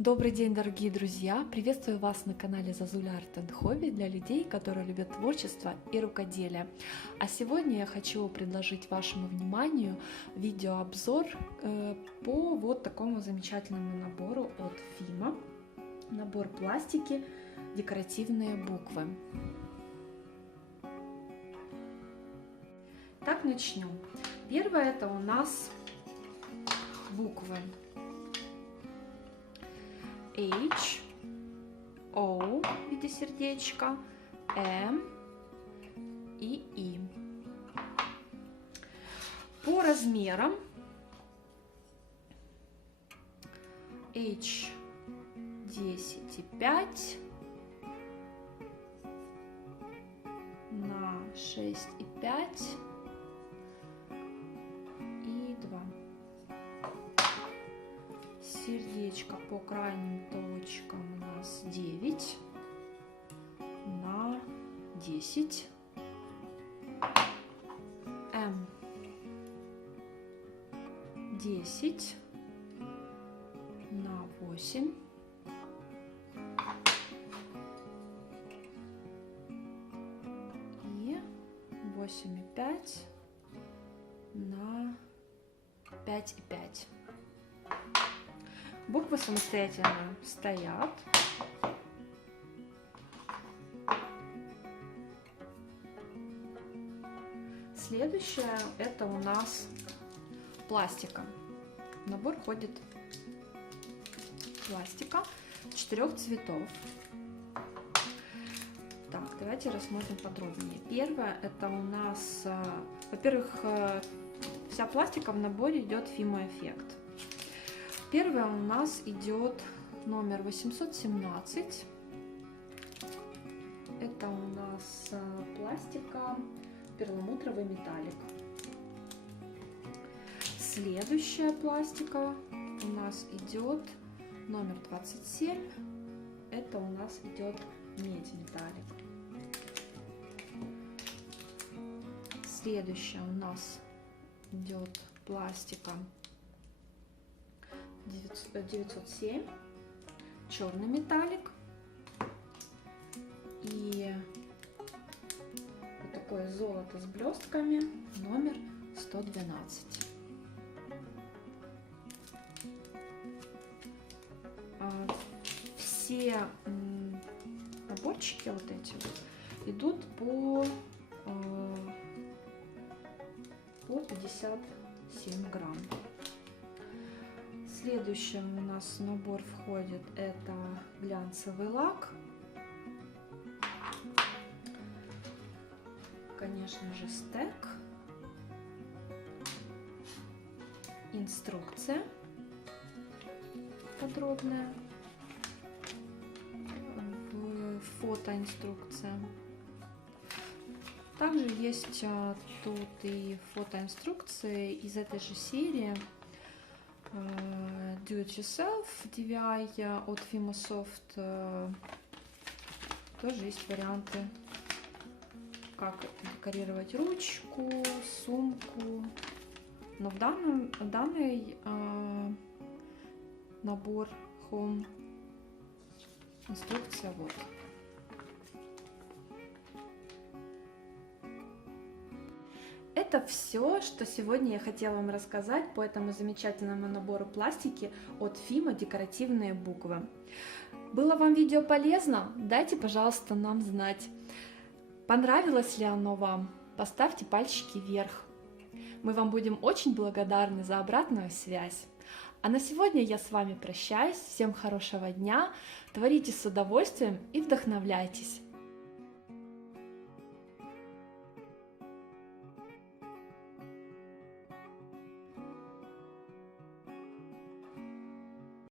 Добрый день, дорогие друзья! Приветствую вас на канале Зазуля Арт энд Хобби для людей, которые любят творчество и рукоделие. А сегодня я хочу предложить вашему вниманию видеообзор по вот такому замечательному набору от Фима. Набор пластики, декоративные буквы. Так, начнем. Первое это у нас буквы H, O в виде сердечка, M и I. По размерам H 10,5 на 6,5 и 2. Сердечко по крайним точкам у нас 9 на 10, М 10 на 8, и 8,5 на 5,5. Буквы самостоятельно стоят. Следующее это у нас пластика. В набор входит пластика 4 цветов. Так, давайте рассмотрим подробнее. Первое это у нас, во-первых, вся пластика в наборе идет Fima Effect. Первое у нас идет номер 817. Это у нас пластика, перламутровый металлик. Следующая пластика у нас идет номер 27. Это у нас идет медь металлик. Следующая у нас идет пластика 907, черный металлик, и вот такое золото с блестками, номер 112. Все наборчики вот эти вот идут по 57 грамм. Следующим у нас в набор входит это глянцевый лак, конечно же стек, инструкция подробная, фотоинструкция. Также есть тут и фотоинструкции из этой же серии Do It Yourself DIY от Fima Soft. Тоже есть варианты, как декорировать ручку, сумку. Но в данный набор Home инструкция вот. Это все, что сегодня я хотела вам рассказать по этому замечательному набору пластики от Fima декоративные буквы. Было вам видео полезно? Дайте, пожалуйста, нам знать. Понравилось ли оно вам? Поставьте пальчики вверх. Мы вам будем очень благодарны за обратную связь. А на сегодня я с вами прощаюсь. Всем хорошего дня, творите с удовольствием и вдохновляйтесь.